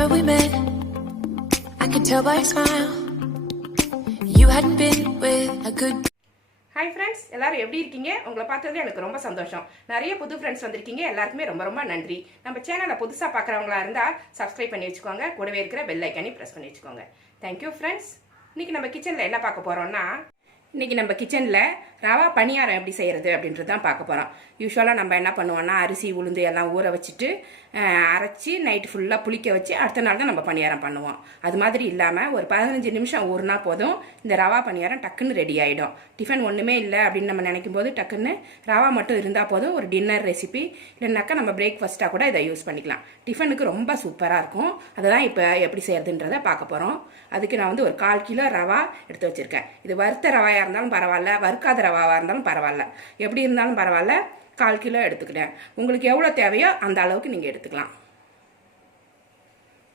Remember we met? I could tell by your smile. You hadn't been with a good hi friends எல்லாரும் எப்படி இருக்கீங்க? உங்களை பார்த்தது எனக்கு ரொம்ப சந்தோஷம். நிறைய புது ஃப்ரெண்ட்ஸ் வந்திருக்கீங்க. எல்லாருக்குமே ரொம்ப ரொம்ப நன்றி. நம்ம சேனலை புதுசாக பார்க்குறவங்களா இருந்தால் சப்ஸ்கிரைப் பண்ணி வச்சுக்கோங்க. கூடவே இருக்கிற பெல் ஐக்கானி ப்ரெஸ் பண்ணி வச்சுக்கோங்க. தேங்க்யூ ஃப்ரெண்ட்ஸ் இன்னைக்கு நம்ம கிச்சனில் என்ன பார்க்க போகிறோம்னா இன்னைக்கு நம்ம கிச்சனில் ரவா பணியாரம் எப்படி செய்கிறது அப்படின்றது தான் பார்க்க போகிறோம் யூஸ்வலாக நம்ம என்ன பண்ணுவோம்னா அரிசி உளுந்து எல்லாம் ஊற வச்சுட்டு அரைச்சி நைட் ஃபுல்லாக புளிக்க வச்சு அடுத்த நாள் தான் நம்ம பணியாரம் பண்ணுவோம். அது மாதிரி இல்லாமல் ஒரு பதினஞ்சு நிமிஷம் ஊறினா போதும் இந்த ரவா பணியாரம் டக்குன்னு ரெடி ஆகிடும் டிஃபன் ஒன்றுமே இல்லை அப்படின்னு நம்ம நினைக்கும் போது டக்குன்னு ரவா மட்டும் இருந்தால் போதும் ஒரு டின்னர் ரெசிபி இல்லைனாக்கா நம்ம பிரேக்ஃபாஸ்ட்டாக கூட இதை யூஸ் பண்ணிக்கலாம். டிஃபனுக்கு ரொம்ப சூப்பராக இருக்கும். அதுதான் இப்போ எப்படி செய்யறதுன்றதை பார்க்க போகிறோம் அதுக்கு நான் வந்து ஒரு கால் கிலோ ரவா எடுத்து வச்சுருக்கேன். இது வறுத்த ரவாயாக இருந்தாலும் பரவாயில்ல வறுக்காத ரவாவாக இருந்தாலும் பரவாயில்ல. எப்படி இருந்தாலும் பரவாயில்ல கால் கிலோ எடுத்துக்கிட்டேன். உங்களுக்கு எவ்வளோ தேவையோ அந்த அளவுக்கு நீங்கள் எடுத்துக்கலாம்.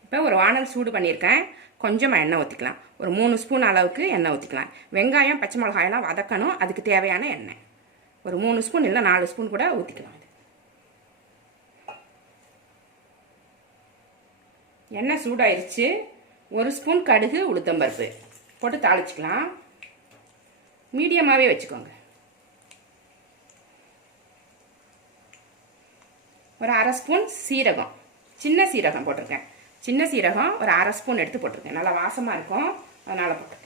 இப்போ ஒரு வானல் சூடு பண்ணியிருக்கேன். கொஞ்சமாக எண்ணெய் ஊற்றிக்கலாம் ஒரு மூணு ஸ்பூன் அளவுக்கு எண்ணெய் ஊற்றிக்கலாம் வெங்காயம் பச்சை மிளகாயெல்லாம் வதக்கணும். அதுக்கு தேவையான எண்ணெய். ஒரு மூணு ஸ்பூன் இல்லை நாலு ஸ்பூன் கூட ஊற்றிக்கலாம் இது எண்ணெய் சூடாயிருச்சு. ஒரு ஸ்பூன் கடுகு உளுத்தம்பருப்பு போட்டு தாளிச்சிக்கலாம். மீடியமாகவே வச்சுக்கோங்க. ஒரு அரை ஸ்பூன் சீரகம். சின்ன சீரகம் போட்டிருக்கேன். சின்ன சீரகம் ஒரு அரை ஸ்பூன் எடுத்து போட்டிருக்கேன். நல்லா வாசமாக இருக்கும். அதனால் போட்டிருக்கேன்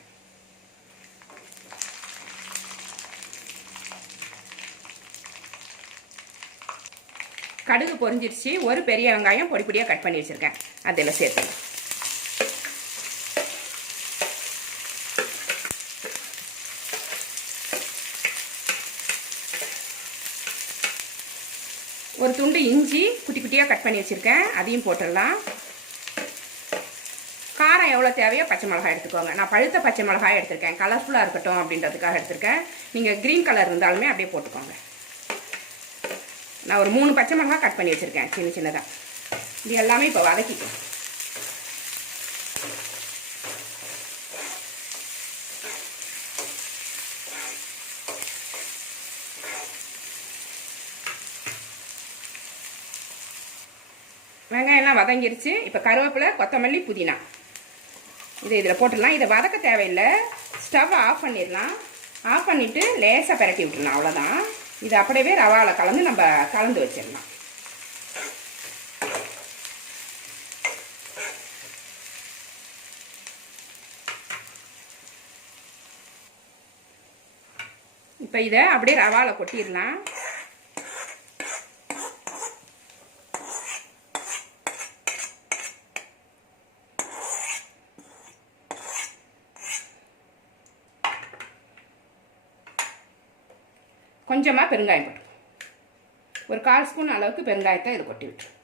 கடுகு பொரிஞ்சிருச்சு. ஒரு பெரிய வெங்காயம் பொடி பொடியாக கட் பண்ணி வச்சுருக்கேன். அதில் சேர்த்துக்கலாம். ஒரு துண்டு இஞ்சி குட்டி குட்டியாக கட் பண்ணி வச்சுருக்கேன். அதையும் போட்டுடலாம். காரம் எவ்வளோ தேவையோ பச்சை மிளகாய் எடுத்துக்கோங்க. நான் பழுத்த பச்சை மிளகாய் எடுத்திருக்கேன். கலர்ஃபுல்லாக இருக்கட்டும் அப்படின்றதுக்காக எடுத்திருக்கேன். நீங்கள் க்ரீன் கலர் இருந்தாலுமே அப்படியே போட்டுக்கோங்க. நான் ஒரு மூணு பச்சை மிளகாய் கட் பண்ணி வச்சுருக்கேன். சின்ன சின்னதாக இது எல்லாமே இப்போ வதக்கிக்கலாம். வதங்கிருச்சு. இப்போ கருவேப்பிலை கொத்தமல்லி புதினா. இதை இதில் போட்டுடலாம். இதை வதக்க தேவையில்லை. ஸ்டவ் ஆஃப் பண்ணிடலாம். ஆஃப் பண்ணிவிட்டு லேசாக பிரட்டி விட்டுடலாம் அவ்வளோதான் இது அப்படியே ரவாவில் கலந்து நம்ம கலந்து வச்சிடலாம். இப்போ இதை அப்படியே ரவாவில் கொட்டிடலாம். கொஞ்சமாக பெருங்காயம் போட்டு. ஒரு கால் ஸ்பூன் அளவுக்கு பெருங்காயத்தை இதை கொட்டி விட்டுரும்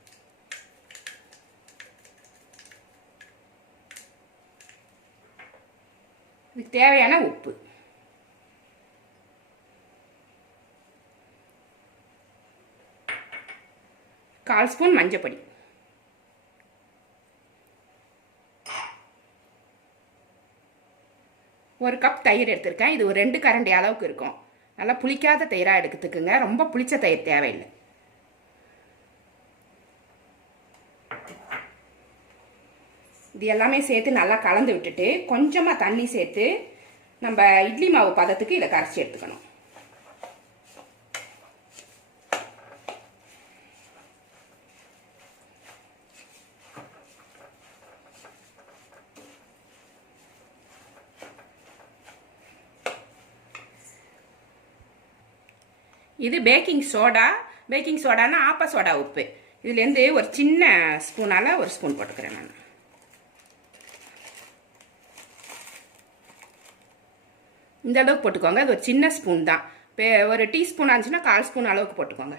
இதுக்கு தேவையான உப்பு. கால் ஸ்பூன் மஞ்சப்பொடி ஒரு கப் தயிர் எடுத்திருக்கேன். இது ஒரு ரெண்டு கரண்டி அளவுக்கு இருக்கும். நல்லா புளிக்காத தயிராக எடுத்துக்குங்க. ரொம்ப புளிச்ச தயிர் தேவையில்லை. இது எல்லாமே சேர்த்து நல்லா கலந்து விட்டுட்டு கொஞ்சமாக தண்ணி சேர்த்து நம்ம இட்லி மாவு பதத்துக்கு இதை கரைச்சி எடுத்துக்கணும். இது பேக்கிங் சோடா பேக்கிங் சோடானா ஆப்ப சோடா உப்பு. இதுலேருந்து ஒரு சின்ன ஸ்பூனால் ஒரு ஸ்பூன் போட்டுக்கிறேன் நான். இந்த அளவுக்கு போட்டுக்கோங்க. அது ஒரு சின்ன ஸ்பூன் தான். இப்போ ஒரு டீஸ்பூன் ஆச்சுன்னா கால் ஸ்பூன் அளவுக்கு போட்டுக்கோங்க.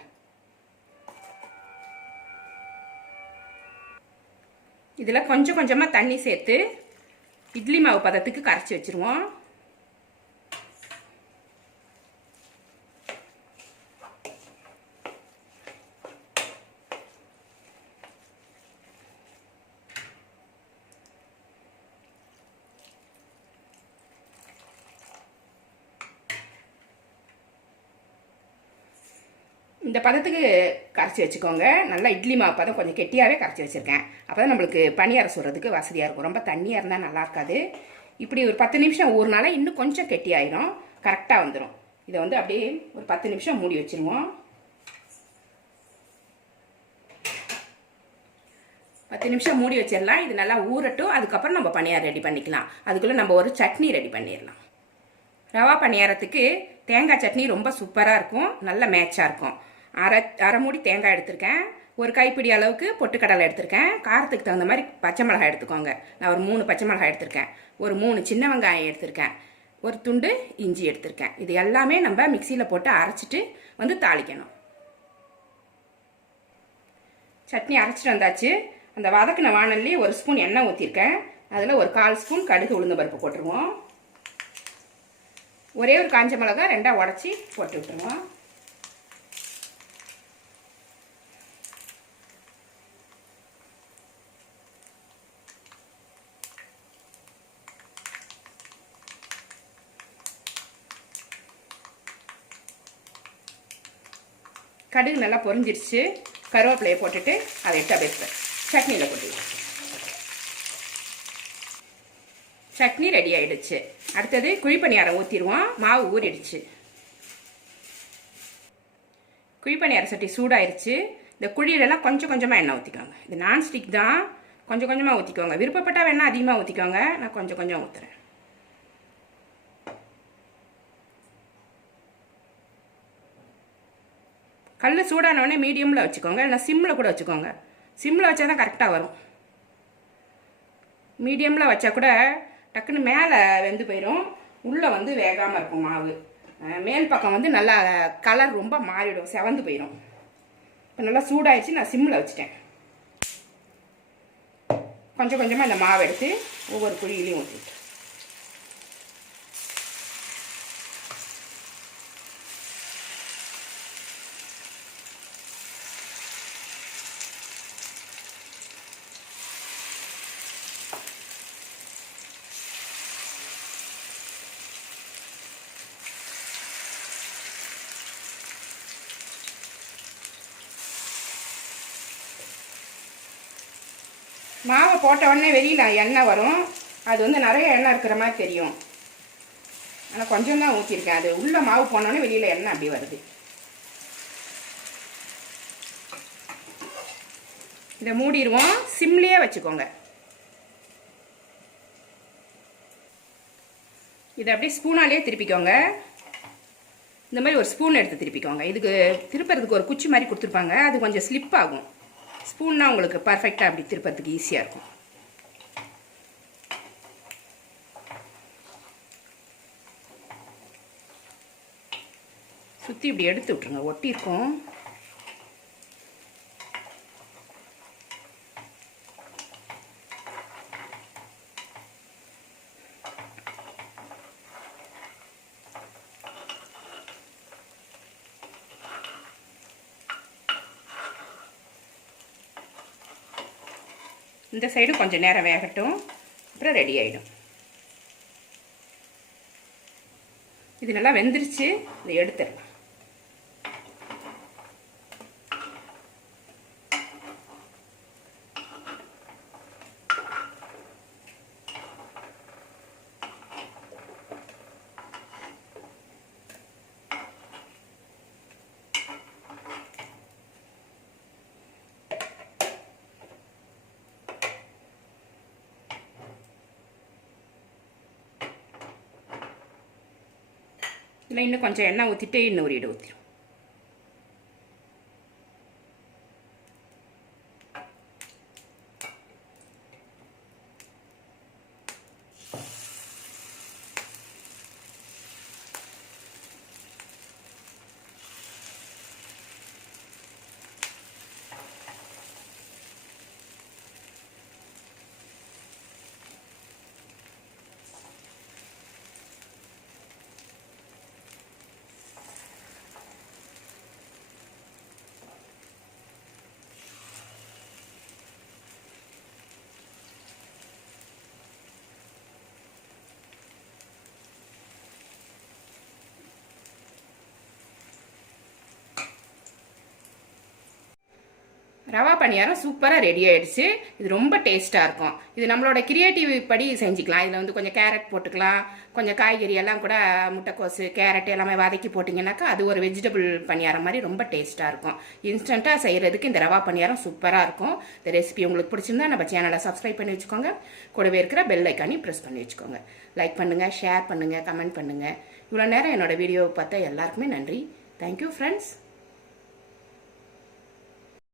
இதில் கொஞ்சம் கொஞ்சமாக தண்ணி சேர்த்து இட்லி மாவு பதத்துக்கு கரைச்சி வச்சுருவோம். இந்த பதத்துக்கு கரைச்சி வச்சுக்கோங்க. நல்லா இட்லி மாவு பதம் கொஞ்சம் கெட்டியாகவே கரைச்சி வச்சுருக்கேன். அப்போ தான் நம்மளுக்கு பணியாரம் சுடுறதுக்கு வசதியாக இருக்கும். ரொம்ப தண்ணியாக இருந்தால் நல்லா இருக்காது. இப்படி ஒரு பத்து நிமிஷம் ஊறினால இன்னும் கொஞ்சம் கெட்டியாயிரும். கரெக்டாக வந்துடும் இதை வந்து அப்படியே ஒரு பத்து நிமிஷம் மூடி வச்சிருவோம். பத்து நிமிஷம் மூடி வச்சிடலாம் இது நல்லா ஊறட்டும். அதுக்கப்புறம் நம்ம பணியாரம் ரெடி பண்ணிக்கலாம். அதுக்குள்ளே நம்ம ஒரு சட்னி ரெடி பண்ணிடலாம் ரவா பணியாரத்துக்கு தேங்காய் சட்னி ரொம்ப சூப்பராக இருக்கும். நல்ல மேட்சாக இருக்கும். அரை அரை மூடி தேங்காய் எடுத்திருக்கேன். ஒரு கைப்பிடி அளவுக்கு பொட்டுக்கடலை எடுத்திருக்கேன். காரத்துக்கு தகுந்த மாதிரி பச்சை மிளகாய் எடுத்துக்கோங்க. நான் ஒரு மூணு பச்சை மிளகாய் எடுத்திருக்கேன். ஒரு மூணு சின்ன வெங்காயம் எடுத்திருக்கேன். ஒரு துண்டு இஞ்சி எடுத்திருக்கேன். இது எல்லாமே நம்ம மிக்சியில் போட்டு அரைச்சிட்டு வந்து தாளிக்கணும். சட்னி அரைச்சிட்டு வந்தாச்சு. அந்த வதக்கின வானல்லி ஒரு ஸ்பூன் எண்ணெய் ஊற்றிருக்கேன் அதில் ஒரு கால் ஸ்பூன் கடுகு உளுந்த பருப்பு போட்டுருவோம். ஒரே ஒரு காஞ்ச மிளகா ரெண்டாக உடச்சி போட்டு விட்டுருவோம். கடுகு நல்லா பொரிஞ்சிருச்சு கருவேப்பிலையை போட்டுட்டு அதை எடுத்து அப்படியே சட்னியில் போட்டுக்கலாம் சட்னி ரெடி ஆகிடுச்சு அடுத்தது குழிப்பணியாரம் ஊற்றிடுவோம் மாவு ஊறிடுச்சு. குழிப்பணியாரம் சட்டி சூடாயிருச்சு. இந்த குழியிலலாம் கொஞ்சம் கொஞ்சமாக எண்ணெய் ஊற்றிக்கோங்க இது நான்ஸ்டிக் தான். கொஞ்சம் கொஞ்சமாக ஊற்றிக்கோங்க விருப்பப்பட்டால் வேணால் அதிகமாக ஊற்றிக்கோங்க நான் கொஞ்சம் கொஞ்சம் ஊற்றுறேன் கல் சூடானவொடனே மீடியமில் வச்சுக்கோங்க. இல்லை சிம்மில் கூட வச்சுக்கோங்க. சிம்மில் வச்சா தான் கரெக்டாக வரும். மீடியமில் வச்சா கூட டக்குன்னு மேலே வெந்து போயிடும் உள்ளே வந்து வேகாமல் இருக்கும் மாவு. மேல் பக்கம் வந்து நல்லா கலர் ரொம்ப மாறிடும். செவந்து போயிடும் இப்போ நல்லா சூடாயிடுச்சு. நான் சிம்மில் வச்சுட்டேன். கொஞ்சம் கொஞ்சமாக இந்த மாவு எடுத்து ஒவ்வொரு குழியிலையும் ஊற்றிட்டு மாவை போட்ட உடனே வெளியில் எண்ணெய் வரும். அது வந்து நிறைய எண்ணெய் இருக்கிற மாதிரி தெரியும். ஆனால் கொஞ்சம் தான் ஊற்றிருக்கேன் அது உள்ள மாவு போனோடனே வெளியில் எண்ணெய் அப்படி வருது. இதை மூடிடுவோம். சிம்லேயே வச்சுக்கோங்க. இதை அப்படியே ஸ்பூனாலேயே திருப்பிக்கோங்க. இந்த மாதிரி ஒரு ஸ்பூன் எடுத்து திருப்பிக்கோங்க. இதுக்கு திருப்புறதுக்கு ஒரு குச்சி மாதிரி கொடுத்துருப்பாங்க. அது கொஞ்சம் ஸ்லிப் ஆகும். ஸ்பூன்னா உங்களுக்கு பர்ஃபெக்டாக அப்படி திருப்பறதுக்கு ஈஸியாக இருக்கும். சுற்றி இப்படி எடுத்து விட்ருங்க ஒட்டியிருக்கும். இந்த சைடு கொஞ்சம் நேரம் வேகட்டும். அப்புறம் ரெடி ஆகிடும் இது நல்லா வெந்துருச்சு. இதை எடுத்துடலாம். இதில் இன்னும் கொஞ்சம் எண்ணெய் ஊற்றிட்டு இன்னும் ஒரு இடு ஊற்றிடும் ரவா பணியாரம் சூப்பராக ரெடி ஆயிடுச்சு. இது ரொம்ப டேஸ்ட்டாக இருக்கும். இது நம்மளோட கிரியேட்டிவ் படி செஞ்சுக்கலாம். இதில் வந்து கொஞ்சம் கேரட் போட்டுக்கலாம். கொஞ்சம் காய்கறி எல்லாம் கூட முட்டைக்கோசு கேரட் எல்லாமே வதக்கி போட்டிங்கனாக்கா அது ஒரு வெஜிடபிள் பணியாரம் மாதிரி ரொம்ப டேஸ்ட்டாக இருக்கும். இன்ஸ்டண்ட்டாக செய்கிறதுக்கு இந்த ரவா பணியாரம் சூப்பராக இருக்கும். இந்த ரெசிபி உங்களுக்கு பிடிச்சிருந்தா நம்ம சேனலை சப்ஸ்கிரைப் பண்ணி வச்சுக்கோங்க. கூடவே இருக்கிற பெல் ஐக்கானி ப்ரெஸ் பண்ணி வச்சுக்கோங்க. லைக் பண்ணுங்கள் ஷேர் பண்ணுங்கள் கமெண்ட் பண்ணுங்கள் இவ்வளோ நேரம் என்னோட வீடியோவை பார்த்தா எல்லாருக்குமே நன்றி. Thank you friends